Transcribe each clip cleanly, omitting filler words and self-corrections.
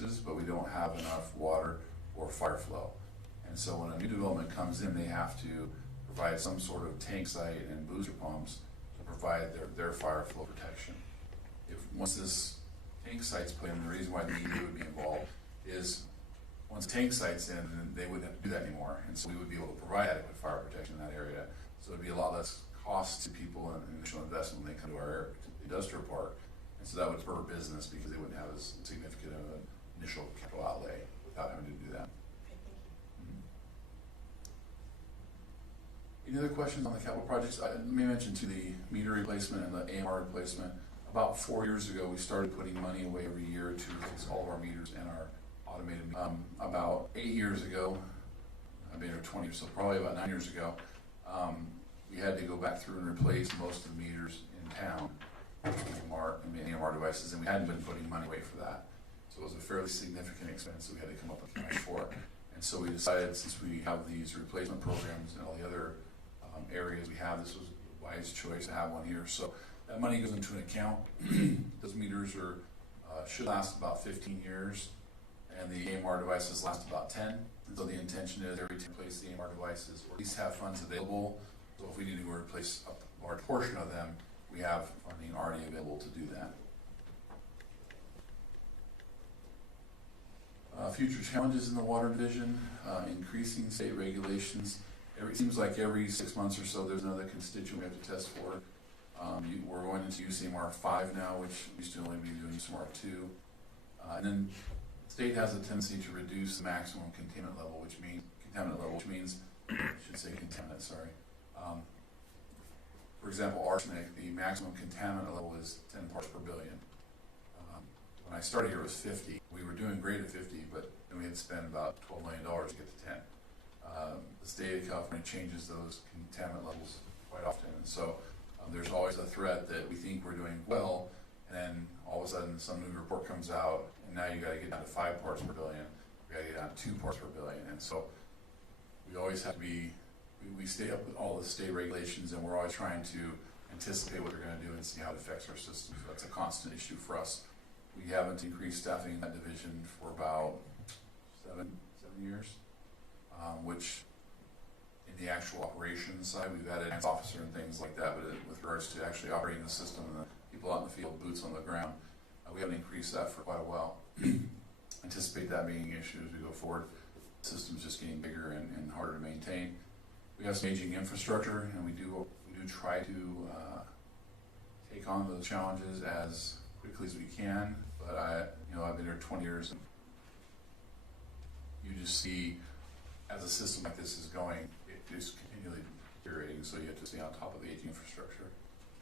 uses, but we don't have enough water or fire flow. And so when a new development comes in, they have to provide some sort of tank site and booster pumps to provide their fire flow protection. Once this tank site's put in, the reason why the EPA would be involved is once the tank site's in, then they wouldn't have to do that anymore. And so we would be able to provide adequate fire protection in that area. So it'd be a lot less cost to people and initial investment when they come to our industrial park. And so that would spur business because they wouldn't have as significant of an initial capital outlay without having to do that. Any other questions on the capital projects? Let me mention to the meter replacement and the AMR replacement. About 4 years ago, we started putting money away every year to fix all of our meters and our automated. About 8 years ago, I've been here 20 years, so probably about 9 years ago, we had to go back through and replace most of the meters in town, AMR devices, and we hadn't been putting money away for that. So it was a fairly significant expense, so we had to come up with cash for it. And so we decided, since we have these replacement programs and all the other areas we have, this was a wise choice to have one here. So that money goes into an account. Those meters should last about 15 years, and the AMR devices last about 10. And so the intention is every time we replace the AMR devices, or at least have funds available. So if we need to go replace a large portion of them, we have funding already available to do that. Future challenges in the water division, increasing state regulations. It seems like every 6 months or so there's another constituent we have to test for. We're going into UCMR 5 now, which we used to only be doing UCMR 2. And then the state has a tendency to reduce the maximum contaminant level, which means I should say contaminant, sorry. For example, arsenic, the maximum contaminant level is 10 parts per billion. When I started here, it was 50. We were doing great at 50, but then we had to spend about $12 million to get to 10. The state of California changes those contaminant levels quite often, and so there's always a threat that we think we're doing well, and then all of a sudden some new report comes out, and now you got to get down to 5 parts per billion. We got to get down to 2 parts per billion, and so we always have to be. We stay up with all the state regulations, and we're always trying to anticipate what they're going to do and see how it affects our system. So that's a constant issue for us. We haven't increased staffing in that division for about seven years, which in the actual operations side, we've added an officer and things like that, but with regards to actually operating the system and the people out in the field, boots on the ground, we haven't increased that for quite a while. Anticipate that being an issue as we go forward. The system's just getting bigger and harder to maintain. We have some aging infrastructure, and we do try to take on those challenges as quickly as we can. But I've been here 20 years, and you just see as a system like this is going, it is continually deteriorating. So you have to stay on top of the aging infrastructure.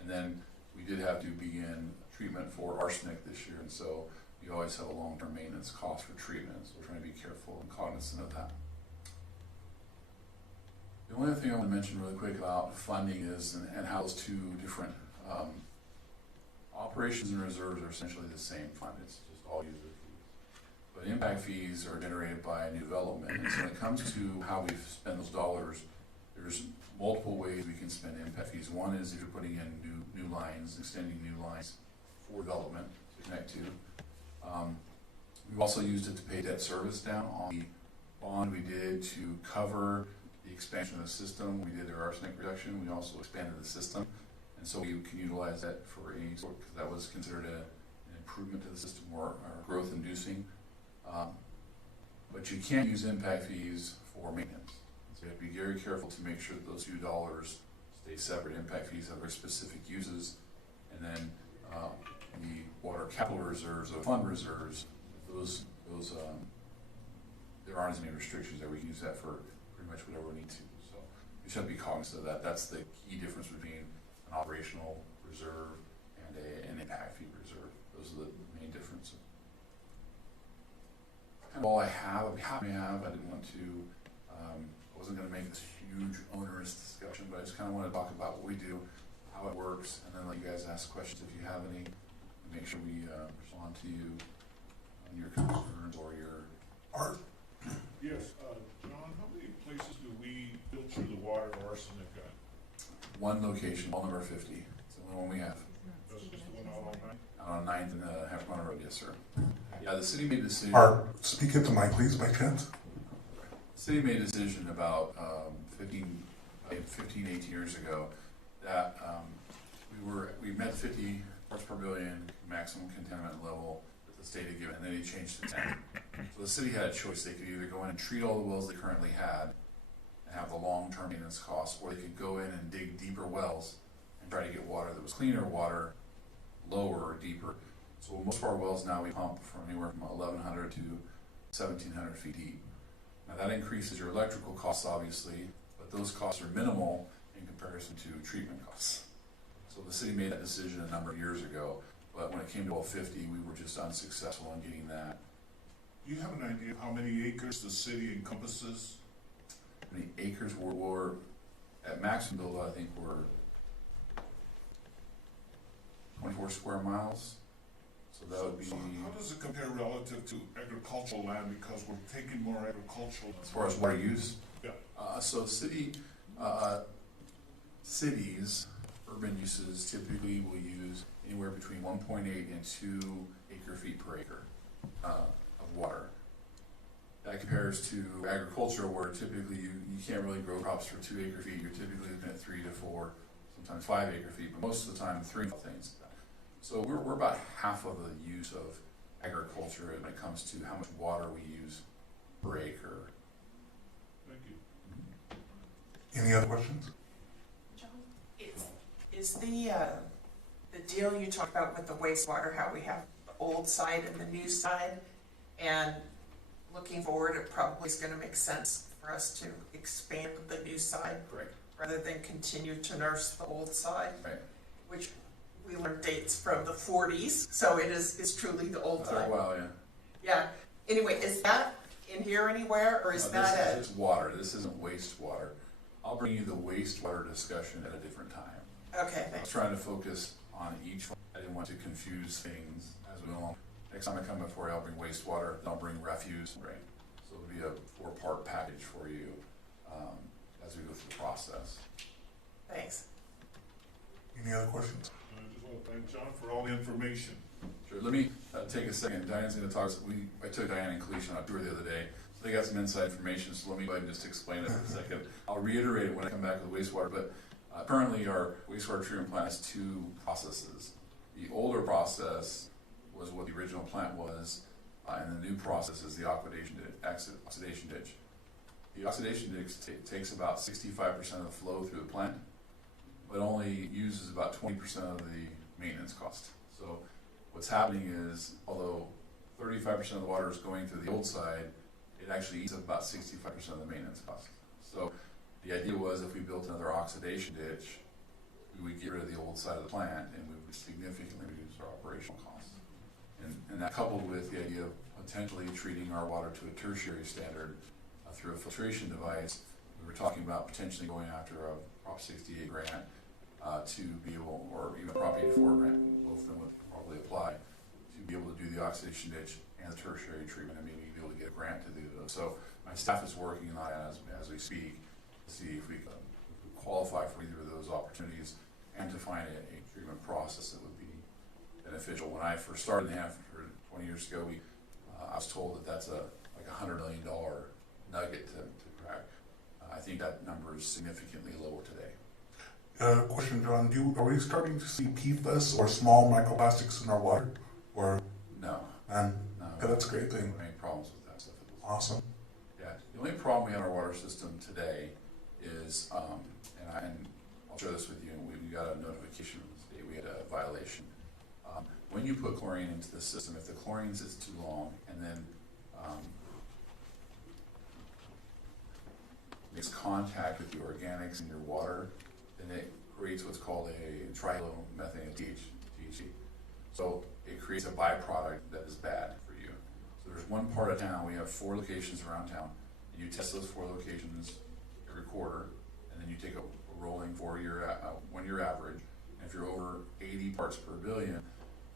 And then we did have to begin treatment for arsenic this year, and so you always have a long-term maintenance cost for treatment. So we're trying to be careful and cognizant of that. The only other thing I want to mention really quick about funding is, and how those two different operations and reserves are essentially the same fund. It's just all user fees. But impact fees are generated by new development. And so when it comes to how we spend those dollars, there's multiple ways we can spend impact fees. One is if you're putting in new lines, extending new lines for development to connect to. We've also used it to pay debt service down on the bond we did to cover the expansion of the system. We did our arsenic reduction. We also expanded the system. And so you can utilize that for any sort, because that was considered an improvement to the system or growth inducing. But you can't use impact fees for maintenance. So you have to be very careful to make sure that those few dollars stay separate. Impact fees have very specific uses. And then the water capital reserves or fund reserves, those there aren't as many restrictions there. We can use that for pretty much whatever we need to. So you should be cognizant of that. That's the key difference between an operational reserve and an impact fee reserve. Those are the main differences. Kind of all I have. I'd be happy to have. I didn't want to. I wasn't going to make this huge onerous discussion, but I just kind of want to talk about what we do, how it works, and then let you guys ask questions if you have any. And make sure we respond to you on your concerns or your art. Yes, John, how many places do we filter the water arsenic at? One location, wall number 50. It's the only one we have. That's just the one out on 9th? Out on 9th and Hanford Road, yes, sir. Yeah, the city made a decision. Speak into mic, please, by chance. The city made a decision about 15, 18 years ago that we met 50 parts per billion maximum contaminant level that the state had given, and then they changed to 10. So the city had a choice. They could either go in and treat all the wells they currently had and have the long-term maintenance costs, or they could go in and dig deeper wells and try to get water that was cleaner water, lower or deeper. So most of our wells now we pump from anywhere from 1,100 to 1,700 feet deep. Now that increases your electrical costs obviously, but those costs are minimal in comparison to treatment costs. So the city made that decision a number of years ago, but when it came to 1250, we were just unsuccessful in getting that. Do you have an idea of how many acres the city encompasses? How many acres were at maximum, I think we're 24 square miles. So that would be. So how does it compare relative to agricultural land, because we're taking more agricultural? As far as water use? Yeah. So cities, urban uses typically will use anywhere between 1.8 and 2 acre feet per acre of water. That compares to agriculture, where typically you can't really grow crops for 2 acre feet. You're typically looking at 3 to 4, sometimes 5 acre feet, but most of the time 3 things. So we're about half of the use of agriculture when it comes to how much water we use per acre. Thank you. Any other questions? John, is the deal you talked about with the wastewater, how we have the old side and the new side, and looking forward, it probably is going to make sense for us to expand the new side, Correct. rather than continue to nurse the old side, Right. which we learned dates from the 40s, so it's truly the old side. Well, yeah. Yeah. Anyway, is that in here anywhere, or is No, that this is water. This isn't wastewater. I'll bring you the wastewater discussion at a different time. okay? I was Thanks. trying to focus on each one. I didn't want to confuse things as we go along. Next time I come before you, I'll bring wastewater, then I'll bring refuse. Right. So it'll be a 4-part package for you as we go through the process. Thanks. Any other questions? I just want to thank John for all the information. Sure. Let me take a second. Diane's going to talk. I took Diane and Kalisha on a tour the other day. So they got some inside information. So let me go ahead and just explain it for a second. I'll reiterate it when I come back with wastewater. But currently, our wastewater treatment plant has 2 processes. The older process was what the original plant was, and the new process is the oxidation ditch. The oxidation ditch takes about 65% of the flow through the plant, but only uses about 20% of the maintenance cost. So what's happening is, although 35% of the water is going through the old side, it actually eats up about 65% of the maintenance cost. So the idea was, if we built another oxidation ditch, we would get rid of the old side of the plant and we would significantly reduce our operational costs. And that, coupled with the idea of potentially treating our water to a tertiary standard through a filtration device, we were talking about potentially going after a Prop 68 grant to be able, or even a Prop 84 grant, both of them would probably apply, to be able to do the oxidation ditch and the tertiary treatment, and maybe be able to get a grant to do those. So my staff is working on that as we speak, to see if we can qualify for either of those opportunities, and to find a treatment process that would be beneficial. When I first started in Hanford 20 years ago, I was told that that's like $100 million nugget to crack. I think that number is significantly lower today. Question, John. Are we starting to see PFAS or small microplastics in our water? Or No. no. No. Yeah, that's a great thing. Any problems with that stuff? Awesome. Yeah. The only problem we have in our water system today is, and I'll share this with you, we got a notification from the state, we had a violation. When you put chlorine into the system, if the chlorine sits too long and then makes contact with the organics in your water, then it creates what's called a trihalomethaneal THC. So it creates a byproduct that is bad for you. So there's one part of town, we have 4 locations around town, and you test those 4 locations every quarter, and then you take a rolling 1-year average. And if you're over 80 parts per billion,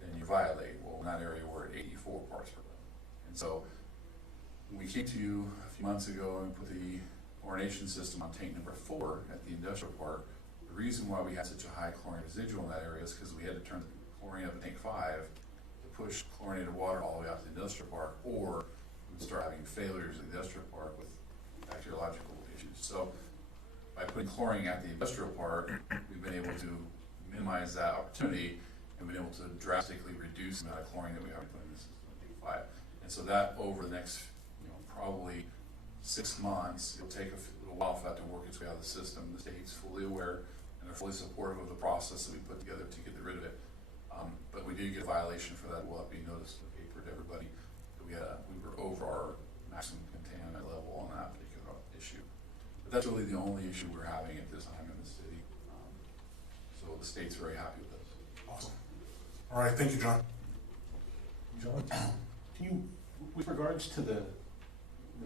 then you violate. Well, in that area, we're at 84 parts per billion. And so when we came to you a few months ago and put the chlorination system on tank number 4 at the industrial park, the reason why we had such a high chlorine residual in that area is because we had to turn the chlorine up to tank 5 to push chlorinated water all the way out to the industrial park, or we would start having failures in the industrial park with bacteriological issues. So by putting chlorine at the industrial park, we've been able to minimize that opportunity and been able to drastically reduce the amount of chlorine that we have to put in the system at D5. And so that over the next, probably 6 months, it'll take a little while for that to work its way out of the system. The state's fully aware and they're fully supportive of the process that we put together to get rid of it. But we did get a violation for that. We'll have to be noticed in the paper to everybody that we were over our maximum contaminant level on that particular issue. But that's really the only issue we're having at this time in the city. So the state's very happy with us. Awesome. All right, thank you, John. John, can you, with regards to the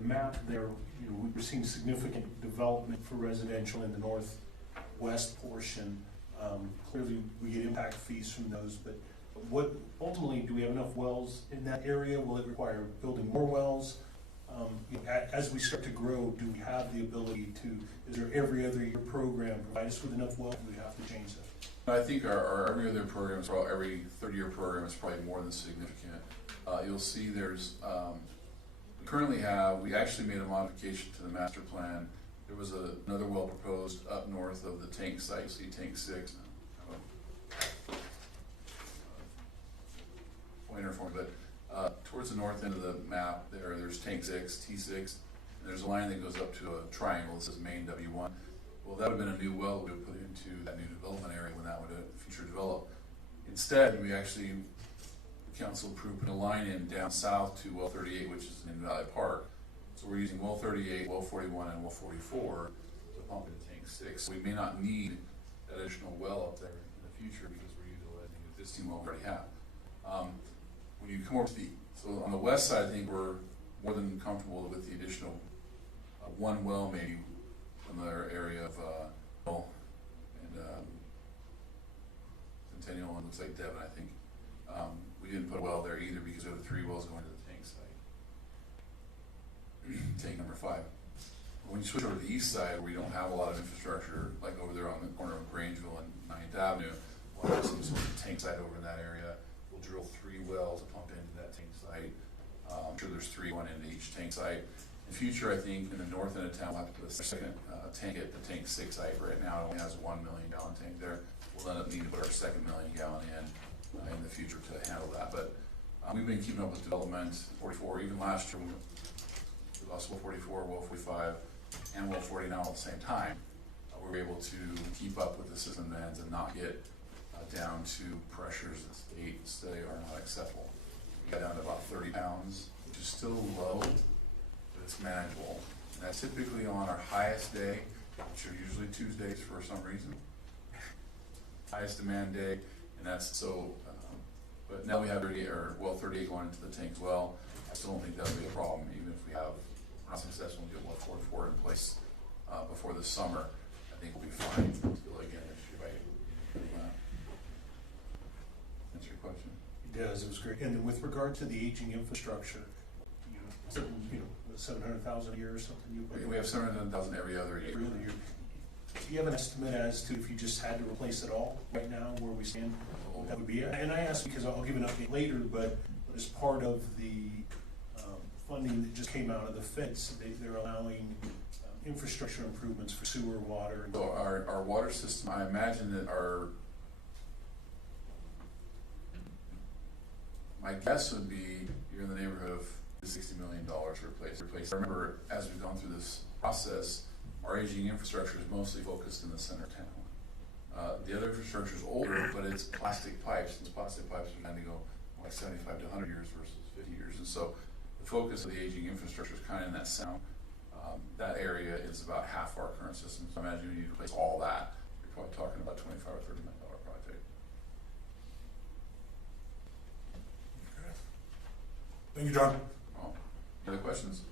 map there, we're seeing significant development for residential in the northwest portion. Clearly, we get impact fees from those, but what ultimately, do we have enough wells in that area? Will it require building more wells? As we start to grow, do we have the ability to, is there every other year program provide us with enough wells? Do we have to change that? I think our every other program, is probably every third-year program is probably more than significant. You'll see there's, we actually made a modification to the master plan. There was another well proposed up north of the tank site, see tank 6. Pointer for me, but towards the north end of the map there's tank 6, T6, and there's a line that goes up to a triangle that says main W1. Well, that would have been a new well that we would put into that new development area when that would have future develop. Instead, we actually, the council approved putting a line in down south to well 38, which is in Valley Park. So we're using well 38, well 41, and well 44 to pump into tank 6. So we may not need that additional well up there in the future because we're utilizing the existing well we already have. When you come over to so on the west side, I think we're more than comfortable with the additional one well, maybe another area of and Centennial, and looks like Devon, I think. We didn't put a well there either because we have 3 wells going to the tank site. Tank number 5. When you switch over to the east side, where we don't have a lot of infrastructure, like over there on the corner of Grangeville and 9th Avenue, we'll have some sort of tank site over in that area. We'll drill 3 wells to pump into that tank site. I'm sure there's 3 going into each tank site. In the future, I think in the north end of town, we'll have to put a second tank at the tank 6 site. Right now, it only has a 1 million gallon tank there. We'll end up needing to put our second 1 million gallon in the future to handle that. But we've been keeping up with development. 44, even last year, we lost well 44, well 45, and well 49 all at the same time. We were able to keep up with the system demands and not get down to pressures that state say are not acceptable. We got down to about 30 pounds, which is still low, but it's manageable. And that's typically on our highest day, which are usually Tuesdays for some reason. Highest demand day, and that's so, but now we have 38 going into the tank as well. I still don't think that'll be a problem, even if we have, not successful, we'll get well 44 in place before the summer. I think we'll be fine until again next year, right? Answer your question. It does, it was great. And with regard to the aging infrastructure, 700,000 a year or something? We have 700,000 every other year. Every other year. Do you have an estimate as to if you just had to replace it all right now, where we stand? That would be it. And I ask because I'll give an update later, but as part of the funding that just came out of the feds, they're allowing infrastructure improvements for sewer, water. And so our water system, I imagine that my guess would be you're in the neighborhood of $60 million to replace. I remember as we've gone through this process, our aging infrastructure is mostly focused in the center of town. The other infrastructure is older, but it's plastic pipes. Those plastic pipes are trying to go like 75 to 100 years versus 50 years. And so the focus of the aging infrastructure is kind of in that sound. That area is about half our current system. So imagine you need to replace all that. You're probably talking about $25 or $30 million project. Okay. Thank you, John. Any other questions?